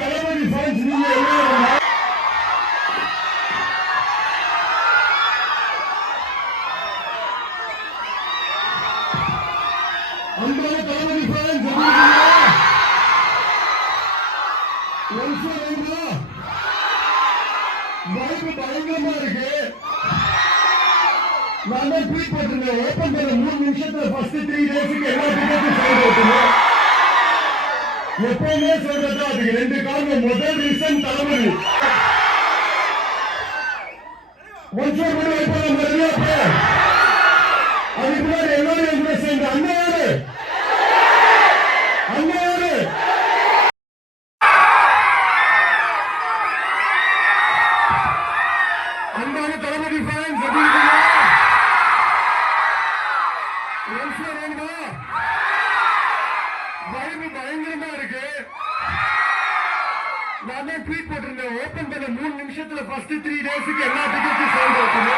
தளபதி fans நீங்க எல்லாரும் அன்பான தளபதி ஃபேன்ஸ் வாய்ப்பு பயங்கரமா இருக்கு. நான் தான் ட்வீட் போட்டிருந்தேன், ஓபன் பண்ண 3 நிமிஷத்துல ஃபர்ஸ்ட் 3 டேஸ்க்கு எல்லா டிக்கெட்டும் சேல் ஆகுது. எப்பவுமே சொல்றதா அதுக்கு 2 காரணம். முதல் ரீசன் தளபதி. ஒன்சோர் கூட வைப்போம் மரியாதை. அதுக்கு முன்னாடி எல்லாரும் கூட சேர்ந்து அண்ணன் யாரு அன்பான தளபதி ஃபேன்ஸ் வாய்ப்பு பயங்கரமா இருக்கு. நான் தான் ட்வீட் போட்டிருந்தேன், ஓபன் பண்ண 3 நிமிஷத்துல ஃபர்ஸ்ட் 3 டேஸ்க்கு எல்லா டிக்கெட்டும் சேல் ஆகுது.